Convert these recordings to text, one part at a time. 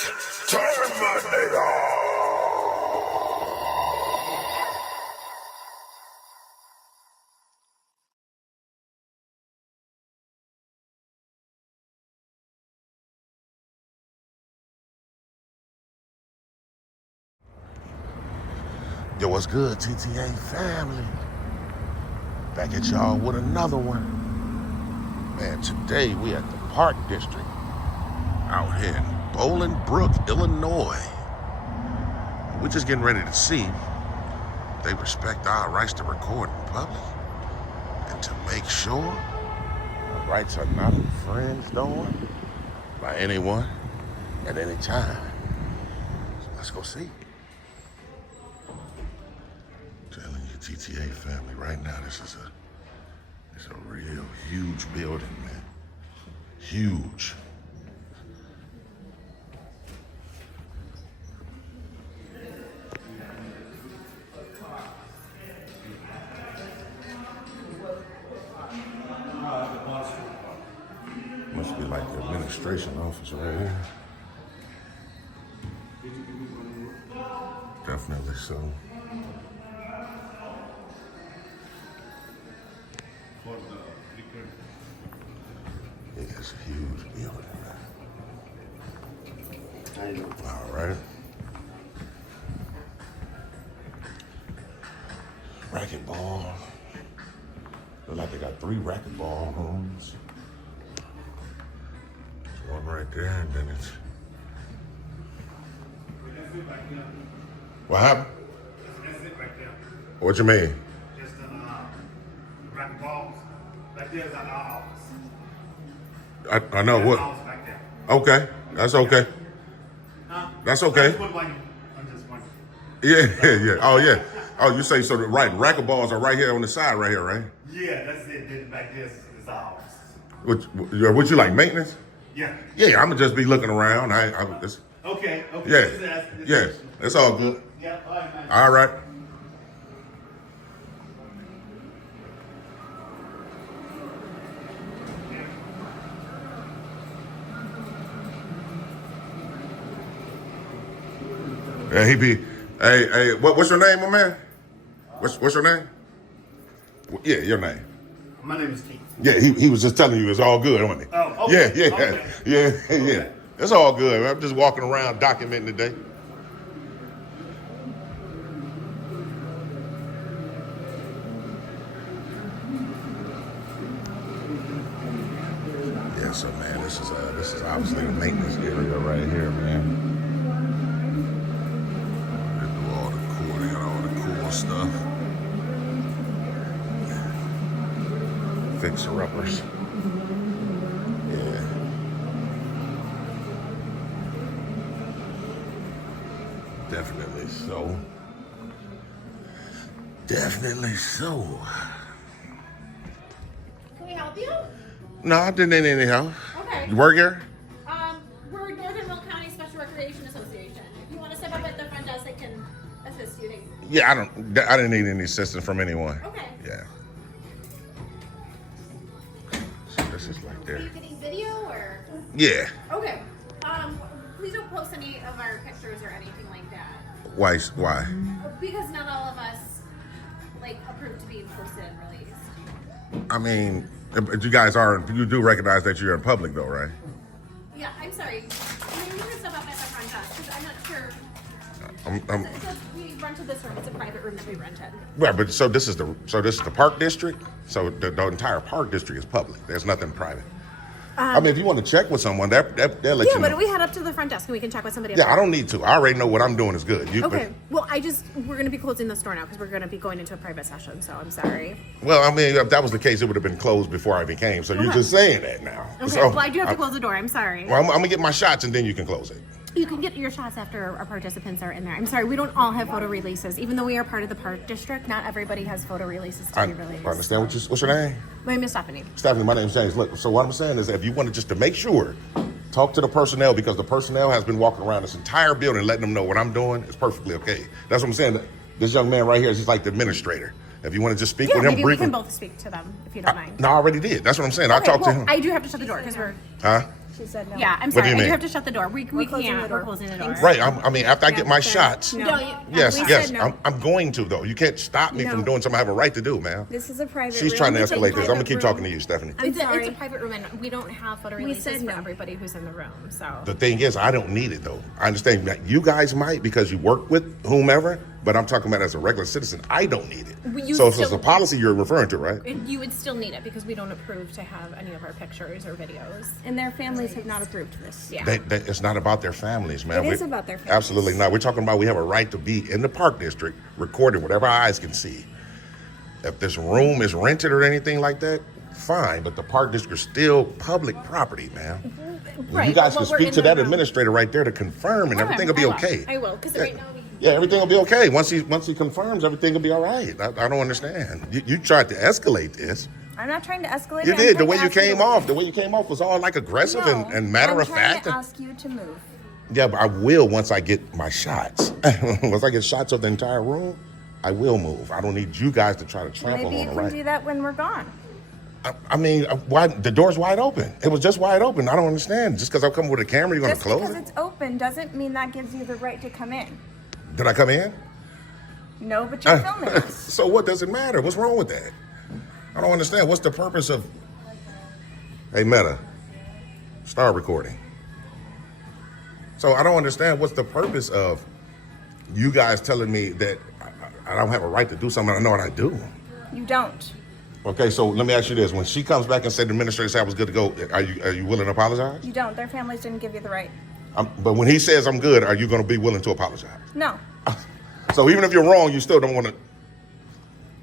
Terminator! Yo, what's good, TTA family? Back at y'all with another one. Man, today we at the Park District out here in Boilingbrook, Illinois. We're just getting ready to see if they respect our rights to record in public and to make sure our rights are not infringed on by anyone at any time. So let's go see. Telling you, TTA family, right now, it's a real huge building, man. Huge. Must be like the administration office right here. Definitely so. Yeah, it's a huge building, man. All right. Racquetball. Look like they got 3 racquetball rooms. There's one right there, and then it's. What happened? That's it right there. What you mean? Just the racquetballs. Back there's our office. I know what. Office back there. Okay, that's okay. Huh? That's okay. I'm just wondering. Yeah. Oh, yeah. Oh, you say so? Right, racquetballs are right here on the side, right here, right? Yeah, that's it. Then back there's our office. What you like, maintenance? Yeah. Yeah, I'm gonna just be looking around. Okay. Yeah. Yeah, it's all good. Yeah. All right, man. All right. Yeah, hey, what's your name, my man? What's your name? Yeah, your name. My name is Keith. Yeah, he was just telling you it's all good, wasn't he? Oh, okay. Yeah. Okay. Yeah. Okay. It's all good. I'm just walking around documenting today. Yeah, so man, this is obviously the maintenance area right here, man. They do all the cool, they got all the cool stuff. Fixer-uppers. Yeah. Definitely so. Definitely so. Can we help you? No, I didn't need any help. Okay. You work here? We're Northern Will County Special Recreation Association. If you want to step up at the front desk, I can assist you. Yeah, I didn't need any assistance from anyone. Okay. Yeah. So this is like Are there. you getting video or? Yeah. Okay. Please don't post any of our pictures or anything like that. Why? Because not all of us approve to be posted and released. I mean, you do recognize that you're in public though, right? Yeah, I'm sorry. Maybe we can step up at the front desk because I'm not sure. We rented this room. It's a private room that we rented. Right, but so this is the Park District. So the entire Park District is public. There's nothing private. I mean, if you want to check with someone, they'll let you know. Yeah, but we head up to the front desk and we can check with somebody. Yeah, I don't need to. I already know what I'm doing is good. Okay. Well, we're going to be closing the store now because we're going to be going into a private session. So I'm sorry. Well, I mean, if that was the case, it would have been closed before I even came. So you're just saying that now. Okay. So, well, I do have to close the door. I'm sorry. Well, I'm going to get my shots and then you can close it. You can get your shots after our participants are in there. I'm sorry, we don't all have photo releases. Even though we are part of the Park District, not everybody has photo releases to be released. I understand. What's your name? My name is Stephanie. Stephanie, my name's James. Look, so what I'm saying is if you wanted just to make sure, talk to the personnel because the personnel has been walking around this entire building letting them know what I'm doing is perfectly okay. That's what I'm saying. This young man right here is just like the administrator. If you want to just speak with him maybe briefly. we can both speak to them if you don't mind. No, I already did. That's what I'm saying. I talked to him. I do have to shut the door because we're... Huh? She said no. Yeah, I'm What do sorry. you I do mean? have to shut the door. We closing can't. the door. We're closing the door. Right. I mean, after I get my fair. shots. No. No, Yes, We yes. said no. I'm going to though. You can't stop me from No. doing something I have a right to do, man. This is a private She's room. trying to It's a escalate this. I'm gonna private keep room. talking to you, Stephanie. I'm It's a sorry. private room, and we don't have photo We releases said for no. everybody who's in the room. So The thing is, I don't need it though. I understand that you guys might because you work with whomever, but I'm talking about as a regular citizen. I don't need it. You So if it's still- a policy you're referring to, right? you would still need it because we don't approve to have any of our pictures or videos. And their families have not approved this. Yeah. It's not about their families, man. It is about their families. Absolutely not. We're talking about we have a right to be in the park district, recording whatever our eyes can see. If this room is rented or anything like that, fine. But the park district is still public property, man. Right, You guys but can we're speak in to the that room. administrator right there to confirm, and everything will be I will. okay. I will, because right now we. Yeah, everything will be okay. Once he confirms, everything will be all right. I don't understand. You tried to escalate this. I'm not trying to escalate You it. I'm did. The trying way to you ask came off, the way you came off was all like aggressive No, and matter of I'm trying fact. to ask you to move. Yeah, but I will once I get my shots. Once I get shots of the entire room, I will move. I don't need you guys to try to trample Maybe you on the can right. do that when we're gone. I mean, why the door's wide open? It was just wide open. I don't understand. Just because I come with a camera, you're going to Just close because it? it's open doesn't mean that gives you the right to come in. Did I come in? No, but you're filming us. So what does it matter? What's wrong with that? I don't understand. What's the purpose of... Hey, Meta, start recording. So I don't understand what's the purpose of you guys telling me that I don't have a right to do something. I know what I do. You don't. Okay, so let me ask you this. When she comes back and said the administrator said I was good to go, are you willing to apologize? You don't. Their families didn't give you the right. But when he says I'm good, are you going to be willing to apologize? No. So even if you're wrong, you still don't want to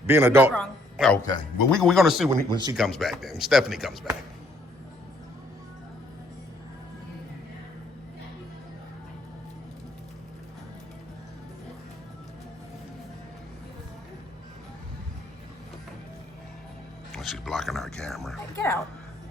be an adult? wrong. Okay. Well, we're going to see when she comes back then. When Stephanie comes back. She's blocking our camera. Get out.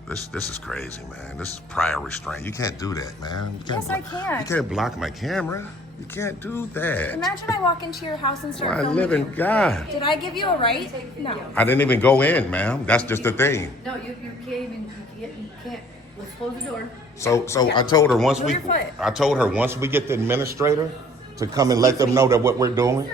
This is crazy, man. This is prior restraint. You can't do that, man. You can't Yes, I can. You can't block my camera. You can't do that. Imagine I walk into your house and start My filming living you. God. Did I give you a right? No. I didn't even go in, ma'am. That's just the thing. No, you can't even, you can't, let's close the door. So I told her once Move we your foot. I told her once we get the administrator to come and let them know that what we're doing.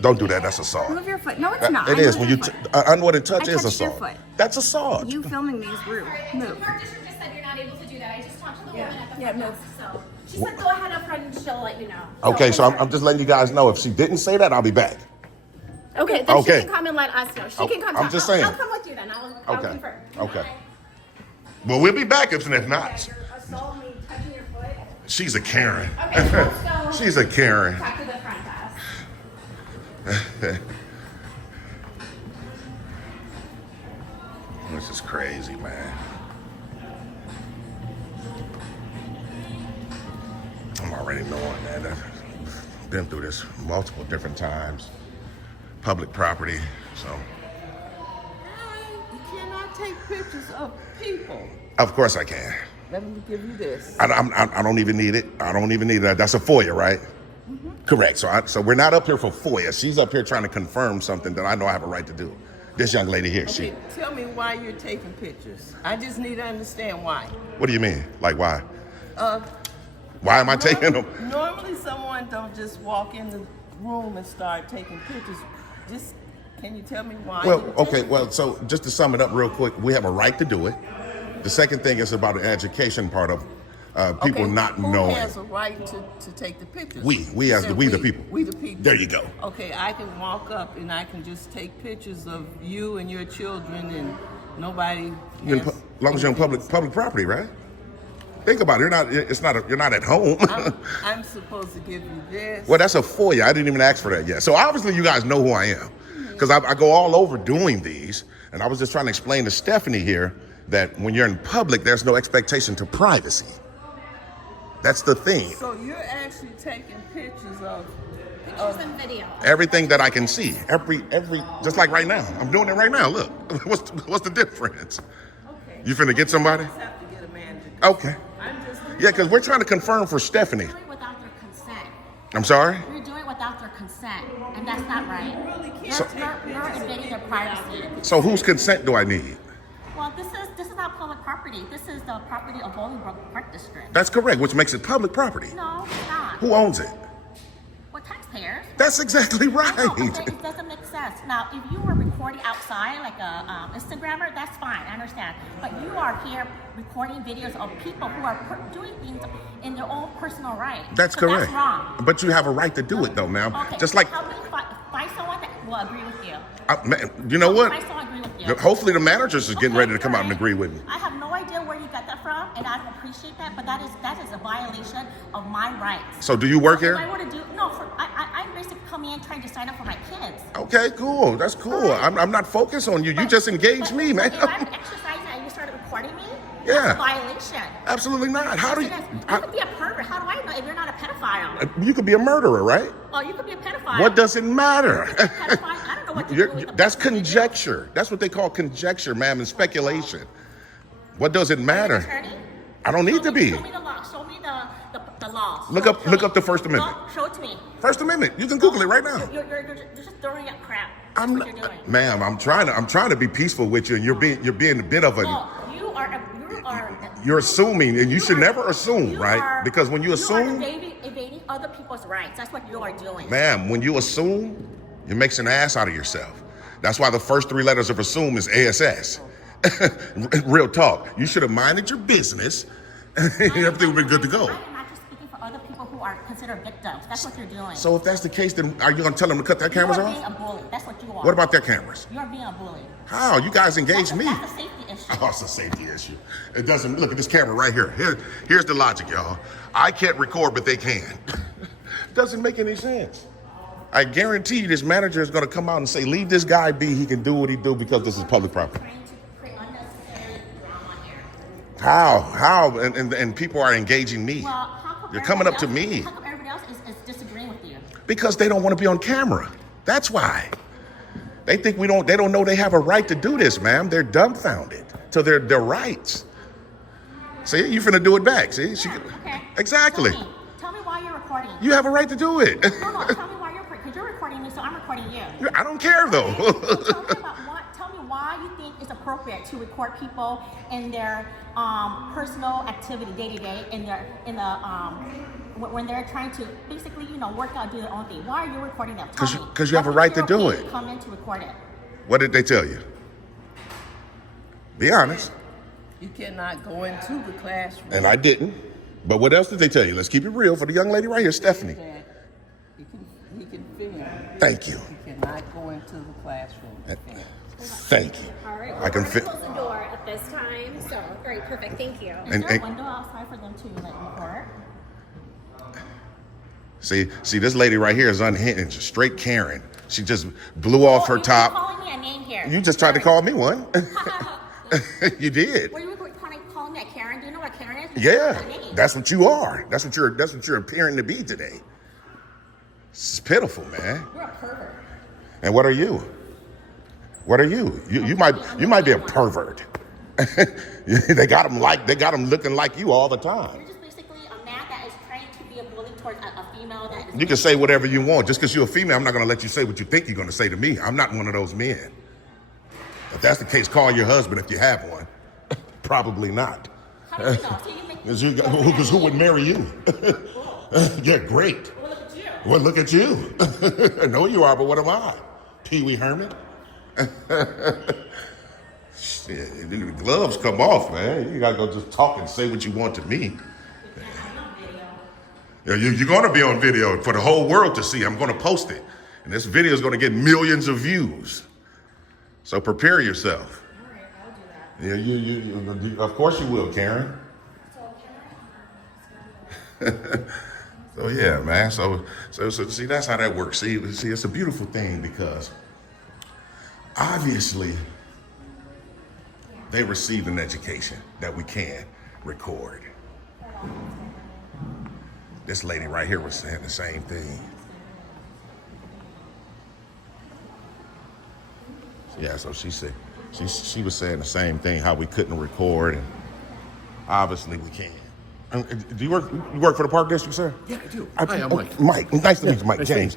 Don't do that. That's assault. Move your foot. No, it's not. It I is moved when your you foot. unwanted touch I is touched your assault. foot. That's assault. You filming me is rude. The Move. park district just said you're not able to do that. I just talked to the woman at the Yeah, front move. desk, so she said go ahead up front and she'll let you know. Okay, so I'm just letting you guys know. If she didn't say that, I'll be back. Okay, then Okay. she can come and let us know. She can come. I'm talk. just I'll saying. come with you then. I'll Okay. confirm. Okay. Well, we'll be back if not. Assault me, touching your foot. She's a Karen. Okay, so let's go She's a Karen. talk to the front desk. This is crazy, man. I'm already knowing, man. I've been through this multiple different times. Public property, so. You cannot take pictures of people. Of course I can. Let me give you this. I don't even need it. I don't even need it. That's a FOYA, right? Correct. So we're not up here for FOIA. She's up here trying to confirm something that I know I have a right to do. This young lady here, Okay, tell me why you're taking pictures. I just need to understand why. what do you mean? Like why? Uh, Why am I taking them? Normally someone don't just walk in the room and start taking pictures. Just, can you tell me why? Well, you're okay, taking well, so just to sum it up real quick, we have a right to do it. The second thing is about the education part of people Okay, not who knowing. has a right to take the pictures? We You as said we the people. We the people. There you go. Okay, I can walk up and I can just take pictures of you and your children and nobody. As has long as you're on anything. public property, right? Think about it. You're not at home. I'm supposed to give you this. Well, that's a FOIA. I didn't even ask for that yet. So obviously you guys know who I am because I go all over doing these. And I was just trying to explain to Stephanie here that when you're in public, there's no expectation to privacy. That's the thing. So you're actually taking pictures of Pictures and video. Everything that I can see, every, just like right now. I'm doing it right now. Look, what's the difference? Okay. You finna get somebody? I just have to get a man to. Okay. I'm just. Yeah, because we're trying to confirm for Stephanie. You're doing it without their consent. I'm sorry? You're doing it without their consent, and that's not right. Really can't You're, take you're invading their privacy. So whose consent do I need? Well, this is not public property. This is the property of Boilingbrook Park District. That's correct, which makes it public property. No, it's not. Who owns it? Well, taxpayers. That's exactly right. No, okay, it doesn't make sense. Now, if you were recording outside, like a Instagrammer, that's fine, I understand. But you are here recording videos of people who are doing things in their own personal right. That's So correct. That's wrong. But you have a right to do it, though, ma'am. Okay. Just like, Help me find someone that will agree with you. you know what? Find someone agree with you. Hopefully the managers is getting Okay, ready to come out and alright. agree with me. I have no idea where you got that from, and I appreciate that, but that is a violation of my rights. So do you work If here? I were to do no, I'm basically coming in trying to sign up for my kids. Okay, cool. That's cool. I'm not focused on you. You just engaged me, man. If I'm exercising and you started recording me, Yeah. that's a violation. Absolutely not. How do you? You could be a pervert. How do I know if you're not a pedophile? You could be a murderer, right? Oh, you could be a pedophile. What does it matter? Pedophile? I don't know what to do with That's the person. conjecture. That's what they call conjecture, ma'am, and speculation. What does it Are you an matter? attorney? I don't need to be. Show me the law. Show me the laws. Look up the First Amendment. Show it to me. First Amendment. You can Google it right now. You're just throwing up crap. That's I'm what you're doing. ma'am. I'm trying to be peaceful with you, and you're being a bit of a. No, you are. You're assuming, and you should never assume, you right? are- Because when you assume, are evading other people's rights. That's what you are doing. ma'am, when you assume, you makes an ass out of yourself. That's why the first three letters of assume is ASS. Real talk. You should have minded your business. Everything would be good to go. I am not just speaking for other people who are considered victims. That's what you're doing. So if that's the case, then are you going to tell them to cut their cameras you are off? being a bully. That's what you are. What about their cameras? You're being a bully. How? You guys engaged me. That's a safety issue. Oh, it's a safety issue. It doesn't, look at this camera right here. Here's the logic, y'all. I can't record, but they can. Doesn't make any sense. I guarantee you this manager is going to come out and say, leave this guy be. He can do what he do because this is public property. Trying to create unnecessary drama here. How? And people are engaging me. Well, how come You're coming up to everybody me. else- How come everybody else is disagreeing with you? Because they don't want to be on camera. That's why. They think they don't know they have a right to do this, ma'am. They're dumbfounded to their rights. See, you finna do it back. See? Okay. Exactly. Tell me why you're recording. You have a right to do it. No, tell me why you're recording. Because you're recording me, so I'm recording you. I don't care though. Tell me why you think it's appropriate to record people in their personal activity day to day when they're trying to basically work out, do their own thing. Why are you recording them? Tell me. 'Cause you have a right to do it. Come in to record it. What did they tell you? Be honest. You cannot go into the classroom. And I didn't. But what else did they tell you? Let's keep it real for the young lady right here, Stephanie. That he can film. Thank you. You cannot go into the classroom and film. Thank you. All right, I can we're fit. gonna close the door at this time. So, all right, perfect. Thank you. Is And- there a and- window outside for them to record? See, this lady right here is unhinged, straight Karen. She just blew off her You're top. calling me a name here. You just tried to call me one. You did. Were you calling me a Karen? Do you know what Karen is? Yeah, My name. that's what you are. That's what you're appearing to be today. It's pitiful, man. You're a pervert. And what are you? What are you? You might be a pervert. They got them looking like you all the time. You're just basically a man that is trying to be a bully towards a female that is. You can say whatever you want. Just because you're a female, I'm not going to let you say what you think you're going to say to me. I'm not one of those men. If that's the case, call your husband if you have one. Probably not. How do you know? So you make Because who would marry you? Yeah, great. Well, look at you. Well, look at you. I know you are, but what am I? Pee Wee Herman? Shit, the gloves come off, man. You gotta go just talk and say what you want to me. Yeah, you're gonna be on video for the whole world to see. I'm gonna post it. And this video is gonna get millions of views. So prepare yourself. All right, I'll do that. Yeah, you of course you will, Karen. So yeah, man. So see, that's how that works. See, it's a beautiful thing because obviously they received an education that we can record. This lady right here was saying the same thing. Yeah, so she said she was saying the same thing, how we couldn't record, and obviously we can. Do you work for the Park District, sir? Yeah, I do. Hi, I'm Mike. Mike, nice to meet you, Mike. nice to James.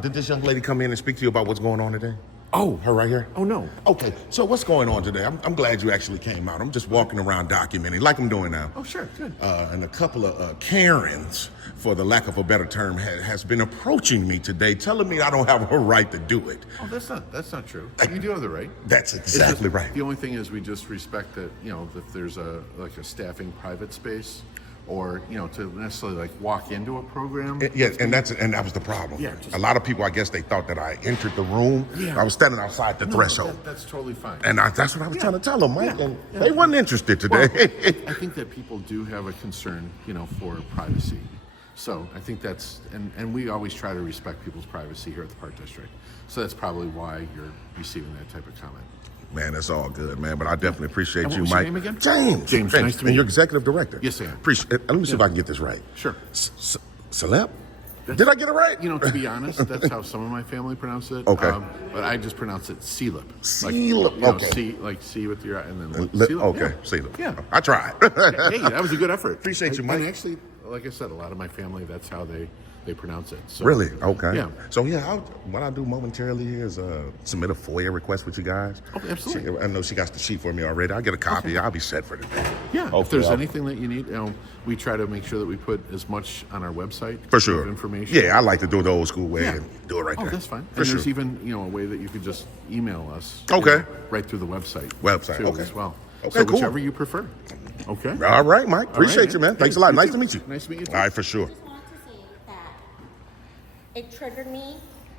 Did this young lady come in and speak to you about what's going on today? Oh, her right here? Oh, no. Okay, so what's going on today? I'm glad you actually came out. I'm just walking around documenting, like I'm doing now. Oh, sure, good. And a couple of Karens, for the lack of a better term, has been approaching me today, telling me I don't have a right to do it. Oh, that's not true. You do have the right. That's It's just- exactly right. The only thing is we just respect that, if there's a staffing private space or, to necessarily like walk into a program. Yeah, and that was the problem. Yeah, A lot of people, I guess, they thought that I entered the room. Yeah. I was standing outside the threshold. That's totally fine. And that's what I was trying to tell them, Mike. Yeah. And Yeah. they wasn't interested today. I think that people do have a concern, for privacy. So I think that's, and we always try to respect people's privacy here at the Park District. So that's probably why you're receiving that type of comment. Man, that's all good, man. But I definitely appreciate And what you, was your Mike. name again? James. James, nice to meet And you're you. executive director. Yes, I am. Let me see if I can get this right. Sure. Celeb? Did I get it right? To be honest, that's how some of my family pronounce it. Okay. But I just pronounce it Celeb. Celeb, okay. C with your, and then Okay, Celeb. Yeah. I tried. Hey, that was a good effort. Appreciate you, Mike. And actually, like I said, a lot of my family, that's how they pronounce it. So, Really? Okay. Yeah. So what I'll do momentarily here is submit a FOYA request with you guys. Okay, absolutely. I know she got the sheet for me already. I'll get a copy. Okay. I'll be set for today. Yeah. If Hopefully there's I'll- anything that you need, we try to make sure that we put as much on our website. For sure. of information. Yeah, I like to do it the old school way Yeah. and do it right Oh, there. that's fine. For And sure. there's even, a way that you could just email us. Okay. Right through the website. Website, too, okay. as well. Okay, So cool. whichever you prefer. Okay. All right, Mike. Appreciate man. you, man. Thanks Hey, a lot. you Nice too. to meet you. Nice to meet you too. All right, for sure. I just wanted to say that it triggered me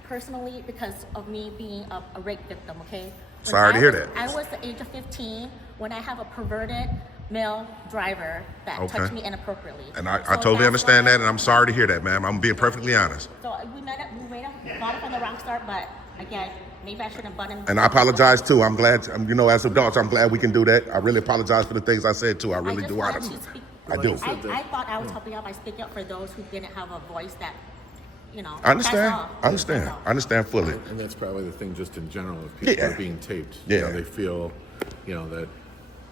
personally because of me being a rape victim, okay? When Sorry to I hear was- that. I was the age of 15 when I have a perverted male driver that Okay. touched me inappropriately. And I So totally that's understand why- that, and I'm sorry to hear that, ma'am. I'm being perfectly honest. So we might have got it from the wrong start, but again, maybe I shouldn't have buttoned. And I apologize too. I'm glad, as adults, I'm glad we can do that. I really apologize for the things I said too. I really just do, wanted honestly. to speak- I do. I thought I was helping out by speaking up for those who didn't have a voice that, I understand. that's all. I understand. That's all. I understand fully. And that's probably the thing just in general, if people Yeah. are being taped. Yeah. They feel, that,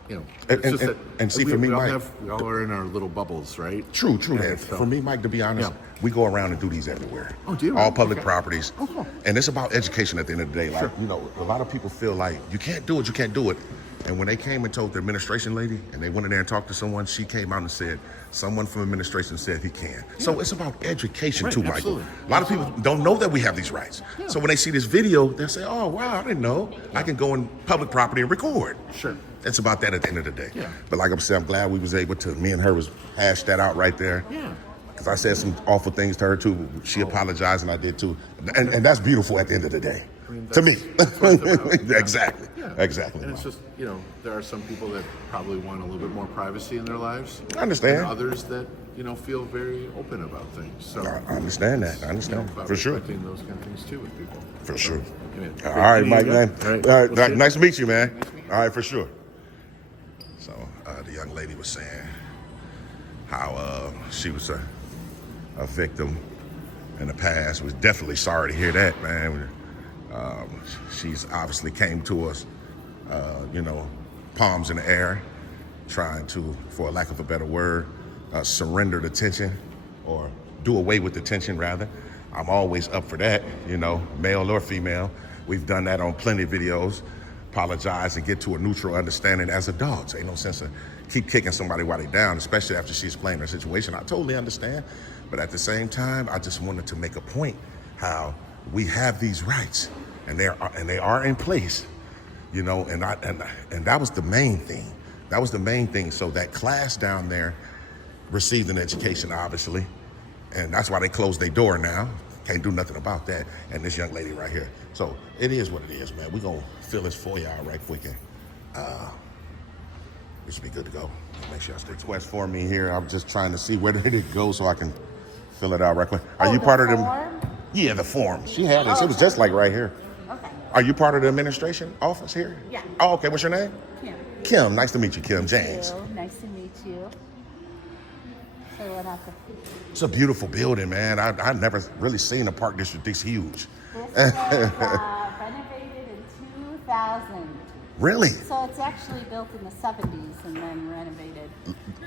And- it's just and- that and see, for me, we all Mike- we all are in our little bubbles, right? True, Yeah, man. so- For me, Mike, to be honest, Yeah. we go around and do these everywhere. Oh, do you? All public Okay. properties. Oh, cool. And it's about education at the end of the day. Like, Sure. a lot of people feel like you can't do it. And when they came and told the administration lady, and they went in there and talked to someone, she came out and said, someone from administration said he can. So it's about education Right, too, Michael. absolutely. A lot of people don't know that we have these rights. So when they see this video, they'll say, oh, wow, I didn't know. I can go on public property and record. Sure. It's about that at the end of the day. Yeah. But like I'm saying, I'm glad we was able to, me and her was hash that out right there. Yeah. Because I said some awful things to her too. She apologized and I did too. And that's beautiful at the end of the day. To me. That's what it's about. Yeah. Exactly. Yeah. Exactly. And it's just, there are some people that probably want a little bit more privacy in their lives. I understand. And others that, feel very open about things. So I understand that. I understand. about For sure. respecting those kind of things too with people. For sure. Yeah. All right, Mike, man. All right. All right, We'll see you. nice to meet you, man. All right, for sure. So the young lady was saying how she was a victim in the past. Was definitely sorry to hear that, man. She's obviously came to us, palms in the air, trying to, for a lack of a better word, surrender the tension or do away with the tension, rather. I'm always up for that, male or female. We've done that on plenty of videos. Apologize and get to a neutral understanding as adults. Ain't no sense of keep kicking somebody while they're down, especially after she explained her situation. I totally understand. But at the same time, I just wanted to make a point how we have these rights and they are in place, and that was the main thing. That was the main thing. So that class down there received an education, obviously, and that's why they closed their door now. Can't do nothing about that. And this young lady right here. So it is what it is, man. We're gonna fill this FOYA out right quick, and we should be good to go. Make sure I stay request for me here. I'm just trying to see where did it go so I can fill it out right quick. Are you part of them? Yeah, the form. She had this. It was just like right here. Okay. Are you part of the administration office here? Yeah. Oh, okay. What's your name? Kim. Kim. Nice to meet you, Kim. James. Nice to meet you. So what happened? It's a beautiful building, man. I've never really seen a park district this huge. This was renovated in 2000. Really? So it's actually built in the 70s and then renovated.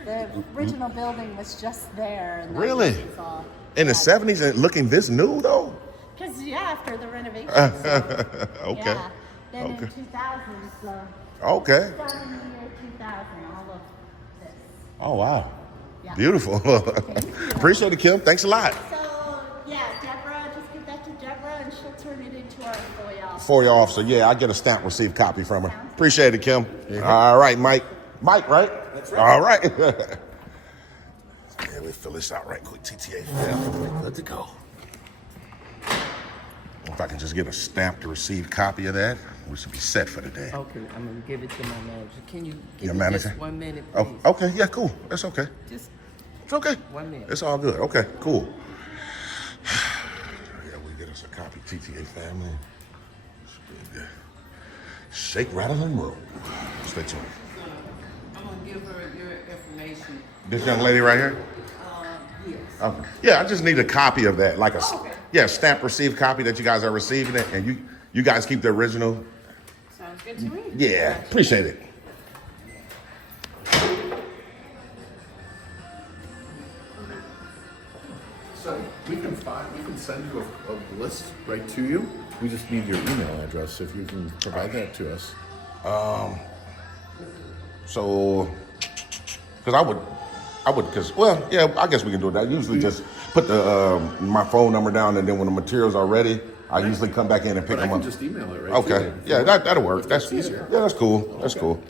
The original building was just there. And then Really? it was all- In the yeah. 70s and looking this new though? Because, yeah, after the renovation. So, Okay. Yeah. Then Okay. in 2000, so Okay. done in the year 2000, all of this. Oh, wow. Yeah. Beautiful. Appreciate it, Kim. Thanks a lot. So, yeah, Deborah, just give that to Deborah and she'll turn it into our FOIA officer. For your officer, yeah, I get a stamp receipt copy from her. Appreciate it, Kim. All right, Mike. Mike, right? That's right. All right. Yeah, we fill this out right quick. TTA, yeah, good to go. If I can just get a stamped received copy of that, we should be set for the day. Okay, I'm gonna give it to my manager. Can you give Your me manager? just 1 minute, Oh, please? okay, yeah, cool. That's okay. Just It's okay. 1 minute. It's all good. Okay, cool. Yeah, we get us a copy, TTA family. Should be good. Shake, rattle, and roll. Stay tuned. I'm gonna give her your information. This young lady right here? Yes. Okay. Yeah, I just need a copy of that, like a stamp received copy that you guys are receiving it, and you guys keep the original. Sounds good to me. Yeah, appreciate it. So we can send you a list right to you. We just need your email address if you can provide that to us. So, because well, yeah, I guess we can do that. I usually just put the my phone number down, and then when the materials are ready, I usually come back in and pick But I them can up. just email it right to Okay, you. yeah, that'll work. That's easier. Yeah, that's cool. That's cool.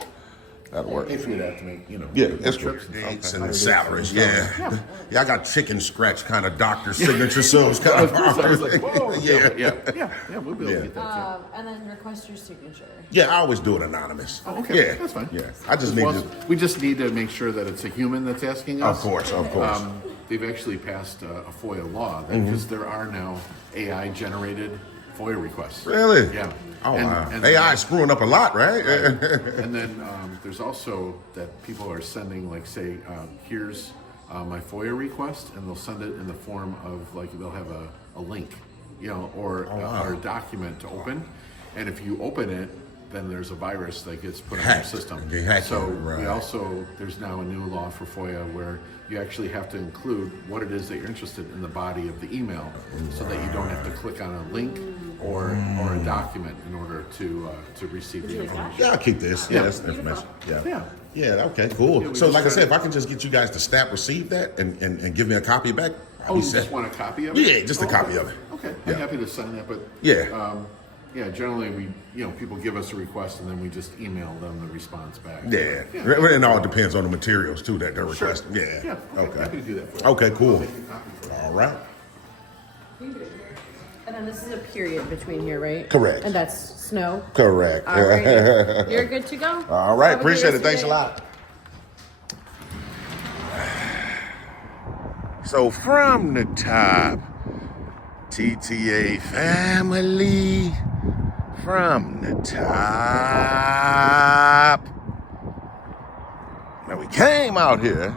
That'll work. If you'd have to make, Yeah, it's trips dates and and stuff. salaries. Yeah, yeah. I got chicken scratch kind of doctor signature seals kind of. I was like, whoa. Yeah. We'll be able to get that to And then request your signature. Yeah, I always do it anonymous. you. Okay, Yeah, that's fine. Yeah, I just need to. We just need to make sure that it's a human that's asking us. Of course. They've actually passed a FOIA law Mm-hmm. because there are now AI-generated FOIA requests. Really? Yeah. Oh wow. And AI is screwing up a lot, right? And then there's also that people are sending, like, say, here's my FOIA request, and they'll send it in the form of, like, they'll have a link, or a document to open. And if you open it, then there's a virus that gets put on your Hacked. system. They hack So it, right. there's now a new law for FOIA where you actually have to include what it is that you're interested in the body of the email, so that you don't have to click on a link or a document in order to receive the information. Yeah, I'll keep this. Yeah, that's the information. Yeah. Yeah, okay, cool. Yeah, we So just like I said, gotta- if I can just get you guys to stamp receive that and give me a copy back. I'll Oh, be you set. just want a copy of it? Yeah, just a copy of it. Okay, Yeah. I'm happy to sign that, but Yeah. generally people give us a request and then we just email them the response back. Yeah. It all depends on the materials too that they're Sure. requesting. Yeah. Yeah. Okay. Happy to do that for you. Okay, cool. I'll make a copy for you. All right. And then this is a period between here, right? Correct. And that's snow. Correct. All right. You're good to go. All right, Have a good appreciate rest it. of your Thanks a day. lot. So from the top, TTA family, from the top. Now we came out here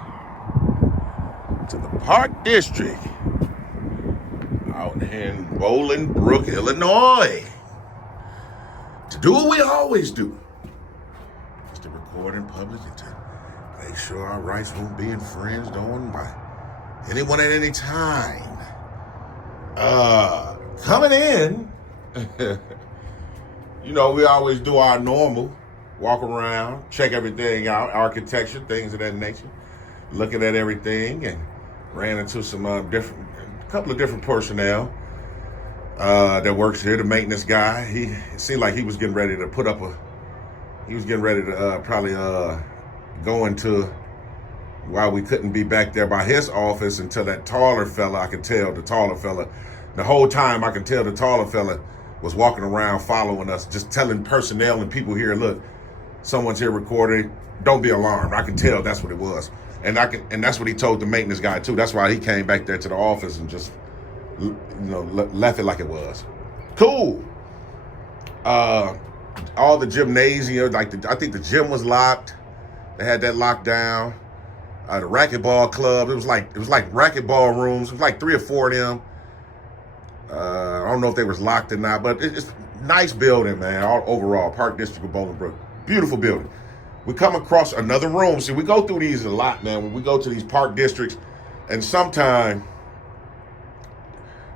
to the Park District out in Boilingbrook, Illinois, to do what we always do. Just to record in public and to make sure our rights won't be infringed on by anyone at any time. Coming in, we always do our normal walk around, check everything out, architecture, things of that nature, looking at everything, and ran into some couple of different personnel that works here. The maintenance guy, it seemed like he was getting ready to probably go into why we couldn't be back there by his office until that taller fella. I could tell the taller fella, the whole time I could tell the taller fella was walking around following us, just telling personnel and people here, look, someone's here recording, don't be alarmed. I can tell that's what it was. And that's what he told the maintenance guy too. That's why he came back there to the office and just left it like it was. Cool. All the gymnasium, I think the gym was locked. They had that locked down. The racquetball club, it was like racquetball rooms. It was like 3 or 4 of them. I don't know if they was locked or not, but it's nice building, man. All overall, Park District of Boilingbrook, beautiful building. We come across another room. See, we go through these a lot, man. When we go to these park districts, and sometimes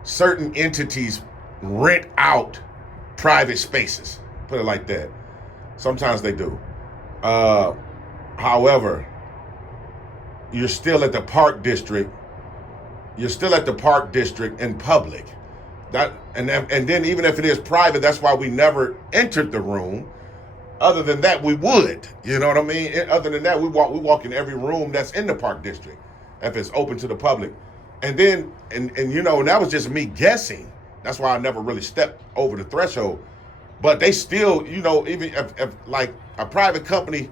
certain entities rent out private spaces. Put it like that. Sometimes they do. However, you're still at the park district. You're still at the park district in public. And then even if it is private, that's why we never entered the room. Other than that, we would. You know what I mean? Other than that, we walk in every room that's in the park district if it's open to the public. And then, and you know, and that was just me guessing. That's why I never really stepped over the threshold. But they still, you know, even if like a private company,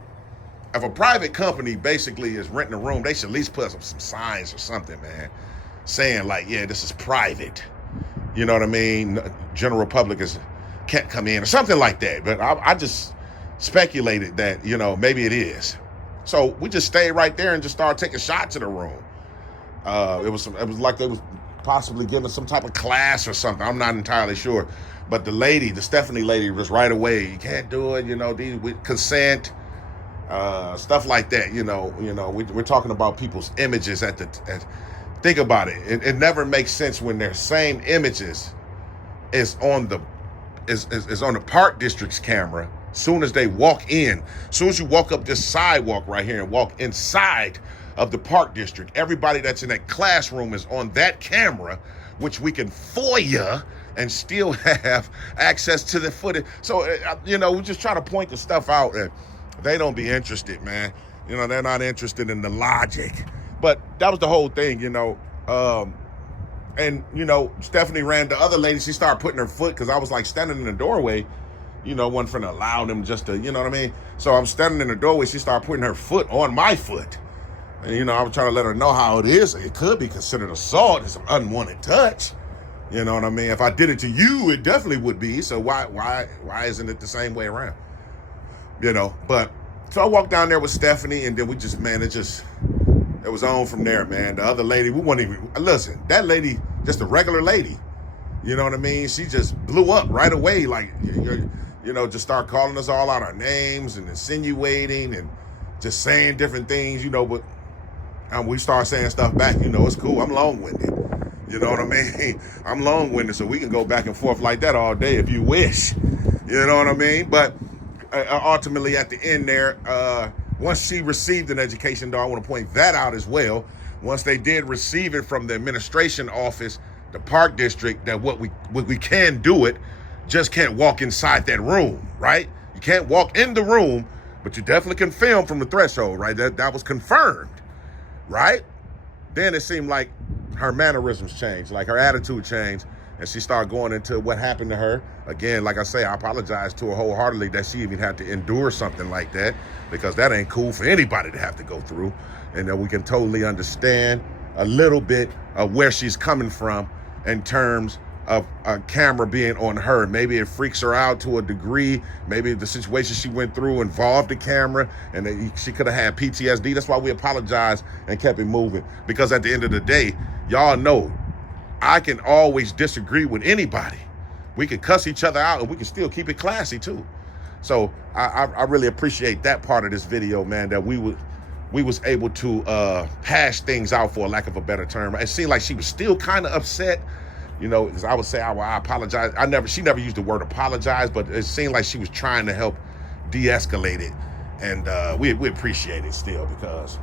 if a private company basically is renting a room, they should at least put up some signs or something, man, saying like, yeah, this is private. You know what I mean? General public can't come in or something like that. But I just speculated that, you know, maybe it is. So we just stayed right there and just started taking shots in the room. It was like they was possibly giving some type of class or something. I'm not entirely sure. But the Stephanie lady was right away. You can't do it, you know, with consent, stuff like that. You know, we're talking about people's images think about it. It never makes sense when their same images is on the park district's camera. Soon as they walk in, soon as you walk up this sidewalk right here and walk inside of the park district, everybody that's in that classroom is on that camera, which we can FOYA and still have access to the footage. So, you know, we just try to point the stuff out, and they don't be interested, man. You know, they're not interested in the logic. But that was the whole thing, you know. And, you know, Stephanie ran the other lady. She started putting her foot, because I was like standing in the doorway, you know, wasn't finna allow them just to, you know what I mean? So I'm standing in the doorway. She started putting her foot on my foot. And, you know, I was trying to let her know how it is. It could be considered assault. It's an unwanted touch. You know what I mean? If I did it to you, it definitely would be. So why isn't it the same way around? You know, but so I walked down there with Stephanie, and then we just, man, it was on from there, man. The other lady, we wouldn't even, listen, that lady, just a regular lady. You know what I mean? She just blew up right away. Like, you know, just start calling us all out our names and insinuating and just saying different things, you know, but we start saying stuff back, you know, it's cool. I'm long-winded. You know what I mean? I'm long-winded, so we can go back and forth like that all day if you wish. You know what I mean? But ultimately at the end there, once she received an education, though, I want to point that out as well. Once they did receive it from the administration office, the park district, that what we can do it, just can't walk inside that room, right? You can't walk in the room, but you definitely can film from the threshold, right? That was confirmed, right? Then it seemed like her mannerisms changed, like her attitude changed, and she started going into what happened to her. Again, like I say, I apologize to her wholeheartedly that she even had to endure something like that, because that ain't cool for anybody to have to go through. And that we can totally understand a little bit of where she's coming from in terms of a camera being on her. Maybe it freaks her out to a degree. Maybe the situation she went through involved the camera, and she could have had PTSD. That's why we apologized and kept it moving. Because at the end of the day, y'all know, I can always disagree with anybody. We can cuss each other out, and we can still keep it classy too. So I really appreciate that part of this video, man, that we was able to hash things out, for lack of a better term. It seemed like she was still kind of upset, you know, because I would say, I apologize. She never used the word apologize, but it seemed like she was trying to help de-escalate it. And we appreciate it still, because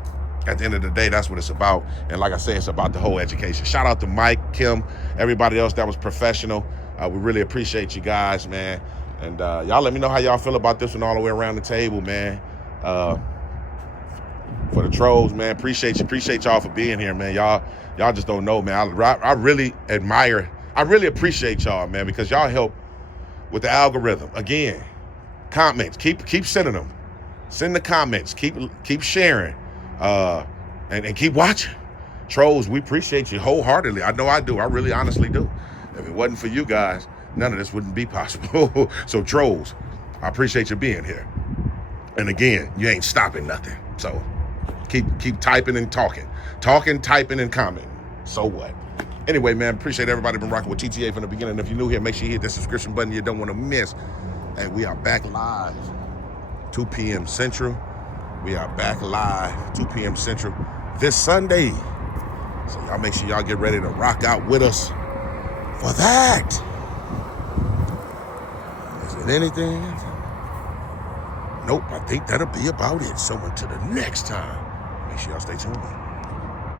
at the end of the day, that's what it's about. And like I say, it's about the whole education. Shout out to Mike, Kim, everybody else that was professional. We really appreciate you guys, man. And y'all let me know how y'all feel about this one all the way around the table, man. For the trolls, man, appreciate y'all for being here, man. Y'all just don't know, man. I really admire, I really appreciate y'all, man, because y'all help with the algorithm. Again, comments, keep sending them. Send the comments, keep sharing, and keep watching. Trolls, we appreciate you wholeheartedly. I know I do. I really honestly do. If it wasn't for you guys, none of this wouldn't be possible. So trolls, I appreciate you being here. And again, you ain't stopping nothing. So keep typing and talking, typing and commenting. So what? Anyway, man, appreciate everybody been rocking with TTA from the beginning. If you're new here, make sure you hit that subscription button you don't want to miss. And we are back live, 2 p.m. Central. We are back live, 2 p.m. Central this Sunday. So y'all make sure y'all get ready to rock out with us for that. But anything else? Nope, I think that'll be about it. So until the next time, make sure y'all stay tuned in.